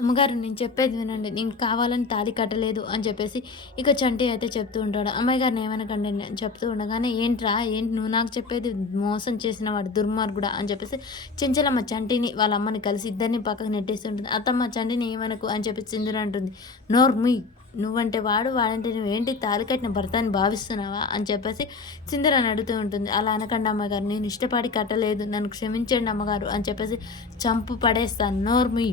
అమ్మగారు నేను చెప్పేది వినండి. నేను కావాలని తాళి కట్టలేదు అని చెప్పేసి ఇక చంటి అయితే చెప్తూ ఉంటాడు. అమ్మాయి గారిని ఏమనకండి అని చెప్తూ ఉండగానే ఏంట్రా ఏంటి నువ్వు నాకు చెప్పేది మోసం చేసిన వాడు దుర్మార్గుడా? అని చెప్పేసి చెంచలమ్మ చంటిని వాళ్ళ అమ్మని కలిసి ఇద్దరిని పక్కకు నెట్టేస్తుంటుంది. అత్తమ్మ చంటిని ఏమనకు? అని చెప్పి సింధుర అంటుంది. నోర్ముయ్ నువ్వంటే వాడు వాడంటే నువ్వేంటి తాలి కట్టిన భర్త అని భావిస్తున్నావా? అని చెప్పేసి సింధుర అని అడుగుతూ ఉంటుంది. అలా అనకండి అమ్మగారు నేను ఇష్టపడి కట్టలేదు. నన్ను క్షమించండి అమ్మగారు అని చెప్పేసి చంపు పడేస్తాను. నోర్మీ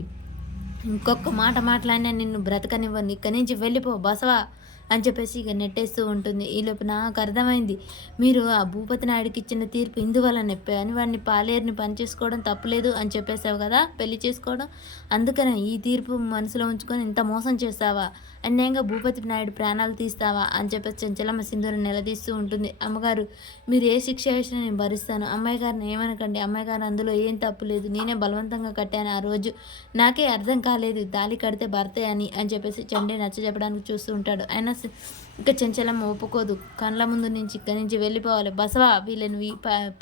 ఇంకొక మాట మాట్లాడినా నిన్ను బ్రతకనివ్వను. ఇక్కడి నుంచి వెళ్ళిపో బసవా. అని చెప్పేసి ఇక నెట్టేస్తూ ఉంటుంది. ఈలోపు నాకు అర్థమైంది. మీరు ఆ భూపతి నాయుడికి ఇచ్చిన తీర్పు ఇందువల్ల నెప్పే అని వాడిని పాలేరుని పనిచేసుకోవడం తప్పలేదు అని చెప్పేసావు కదా పెళ్ళి చేసుకోవడం. అందుకనే ఈ తీర్పు మనసులో ఉంచుకొని ఇంత మోసం చేస్తావా? అన్యాయంగా భూపతి నాయుడు ప్రాణాలు తీస్తావా? అని చెప్పేసి చంచలమ్మ సింధుని నిలదీస్తూ ఉంటుంది. అమ్మగారు మీరు ఏ శిక్ష వేసినా నేను భరిస్తాను. అమ్మాయి గారిని ఏమనకండి. అమ్మాయి గారు అందులో ఏం తప్పు లేదు. నేనే బలవంతంగా కట్టాను ఆ రోజు. నాకే అర్థం కాలేదు. తాళి కడితే భర్తే అని అని చెప్పేసి చండే నచ్చ చెప్పడానికి చూస్తూ ఉంటాడు. అయినా ఇక చెంచలమ్మ ఒప్పుకోదు. కళ్ళ ముందు నుంచి ఇక్కడి నుంచి వెళ్ళిపోవాలి. బసవా వీళ్ళని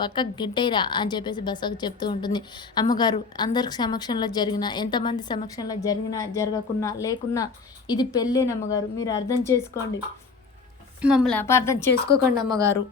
పక్క గిట్టేరా అని చెప్పేసి బసవకు చెప్తూ ఉంటుంది. అమ్మగారు అందరి సమక్షంలో జరిగిన ఎంతమంది సమక్షంలో జరిగినా జరగకున్నా లేకున్నా ఇది పెళ్ళేనమ్మగారు. మీరు అర్థం చేసుకోండి. మమ్మల్ని అపార్థం చేసుకోకండి అమ్మగారు.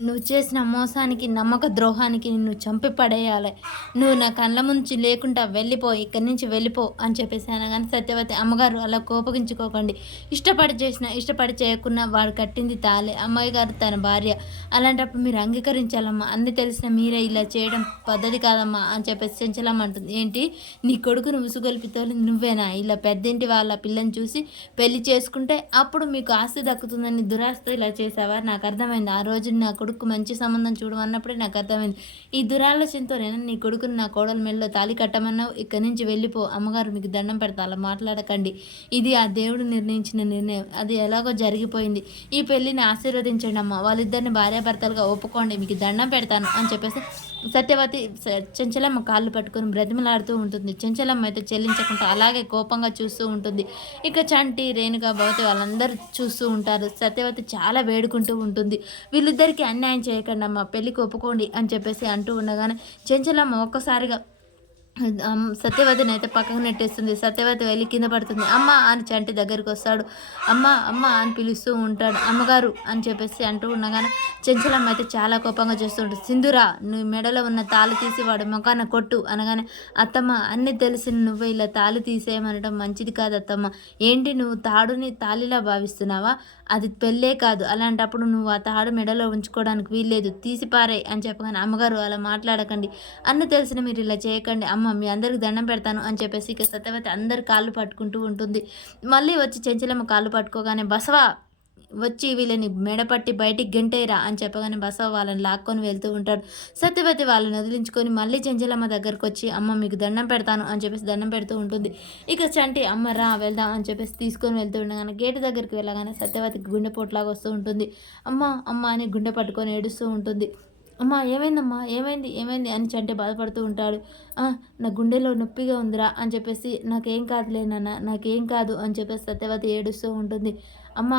నువ్వు చేసిన మోసానికి నమ్మక ద్రోహానికి నిన్ను చంపి పడేయాలి. నువ్వు నా కళ్ళ ముంచి లేకుండా వెళ్ళిపో ఇక్కడి నుంచి వెళ్ళిపో అని చెప్పేసి అనగానే సత్యవతి అమ్మగారు అలా కోపగించుకోకండి. ఇష్టపడి చేసిన ఇష్టపడి చేయకున్నా వాడు కట్టింది తాలే. అమ్మాయి గారు తన భార్య. అలాంటప్పుడు మీరు అంగీకరించాలమ్మా. అన్ని తెలిసిన మీరే ఇలా చేయడం పద్ధతి కాదమ్మా అని చెప్పేసి చెంచలమ్మ అంటుంది ఏంటి? నీ కొడుకును ఉసుగొల్పితో నువ్వేనా? ఇలా పెద్దింటి వాళ్ళ పిల్లని చూసి పెళ్ళి చేసుకుంటే అప్పుడు మీకు ఆస్తి దక్కుతుందని దురాస్తి ఇలా చేసావా నాకు అర్థమైంది. ఆ రోజు నాకు కొడుకు మంచి సంబంధం చూడమన్నప్పుడే నాకు అర్థమైంది. ఈ నేను నీ కొడుకుని నా కోడల మెల్లో తాలి కట్టమన్నావు ఇక్కడి నుంచి వెళ్ళిపో అమ్మగారు మీకు దండం పెడతా అలా మాట్లాడకండి. ఇది ఆ దేవుడు నిర్ణయించిన నిర్ణయం. అది ఎలాగో జరిగిపోయింది. ఈ పెళ్ళిని ఆశీర్వదించండి అమ్మ. వాళ్ళిద్దరిని భార్యాభర్తలుగా ఒప్పుకోండి. మీకు దండం పెడతాను అని చెప్పేసి సత్యవతి చెంచలమ్మ కాళ్ళు పట్టుకొని బ్రతిమలాడుతూ ఉంటుంది. చెంచలమ్మ అయితే చెల్లించకుండా అలాగే కోపంగా చూస్తూ ఉంటుంది. ఇక చంటి రేణుక భవతి వాళ్ళందరూ చూస్తూ ఉంటారు. సత్యవతి చాలా వేడుకుంటూ ఉంటుంది. వీళ్ళిద్దరికీ అన్యాయం చేయకండి అమ్మ పెళ్ళికి ఒప్పుకోండి అని చెప్పేసి అంటూ ఉండగానే చెంచలమ్మ ఒక్కసారిగా సత్యవతిని అయితే పక్కకు నెట్టేస్తుంది. సత్యవతి వెళ్ళి కింద పడుతుంది. అమ్మ అని చంటి దగ్గరికి వస్తాడు. అమ్మ అమ్మ అని పిలుస్తూ ఉంటాడు. అమ్మగారు అని చెప్పేసి అంటూ ఉండగానే చెంచలమ్మ అయితే చాలా కోపంగా చేస్తుంటుంది. సింధురా నువ్వు మెడలో ఉన్న తాళి తీసి వాడు ముఖాన కొట్టు అనగానే అత్తమ్మ అన్ని తెలిసిన నువ్వు ఇలా తాళి తీసేయమనడం మంచిది కాదు అత్తమ్మ ఏంటి నువ్వు తాడుని తాళిలా భావిస్తున్నావా? అది పెళ్ళే కాదు. అలాంటప్పుడు నువ్వు ఆ తాడు మెడలో ఉంచుకోవడానికి వీల్లేదు. తీసిపారే అని చెప్పగానే అమ్మగారు అలా మాట్లాడకండి. అన్న తెలిసిన మీరు ఇలా చేయకండి. అమ్మ మీ అందరికి దండం పెడతాను అని చెప్పేసి ఇక సత్యవతి అందరు కాళ్ళు పట్టుకుంటూ ఉంటుంది. మళ్ళీ వచ్చి చెంచలమ్మ కాళ్ళు పట్టుకోగానే బసవా వచ్చి వీళ్ళని మెడపట్టి బయటికి గెంటేరా అని చెప్పగానే బసవ వాళ్ళని లాక్కొని వెళ్తూ ఉంటాడు. సత్యవతి వాళ్ళని వదిలించుకొని మళ్ళీ చెంచలమ్మ దగ్గరకు వచ్చి అమ్మ మీకు దండం పెడతాను అని చెప్పేసి దండం పెడుతూ ఉంటుంది. ఇక చంటి అమ్మ రా వెళ్దాం అని చెప్పేసి తీసుకొని వెళ్తూ ఉండగానే గేటు దగ్గరికి వెళ్ళగానే సత్యవతికి గుండెపోట్లాగా వస్తూ ఉంటుంది. అమ్మ అమ్మ అని గుండె పట్టుకొని ఏడుస్తూ ఉంటుంది. అమ్మా ఏమైందమ్మా? ఏమైంది? ఏమైంది? అని చంటే బాధపడుతూ ఉంటాడు. నా గుండెలో నొప్పిగా ఉందిరా అని చెప్పేసి నాకేం కాదులే నాన్న నాకేం కాదు అని చెప్పేసి సత్యవతి ఏడుస్తూ ఉంటుంది. అమ్మ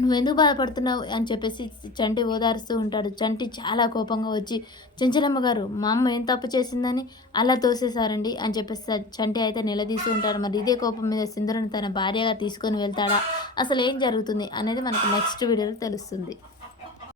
నువ్వెందుకు బాధపడుతున్నావు అని చెప్పేసి చంటి ఓదారుస్తూ ఉంటాడు. చంటి చాలా కోపంగా వచ్చి చెంచలమ్మ గారు మా అమ్మ ఏం తప్పు చేసిందని అలా తోసేశారండి అని చెప్పేసి చంటి అయితే నిలదీస్తూ ఉంటాడు. మరి ఇదే కోపం మీద సింధురని తన భార్యగా తీసుకొని వెళ్తాడా? అసలు ఏం జరుగుతుంది అనేది మనకు నెక్స్ట్ వీడియోలో తెలుస్తుంది.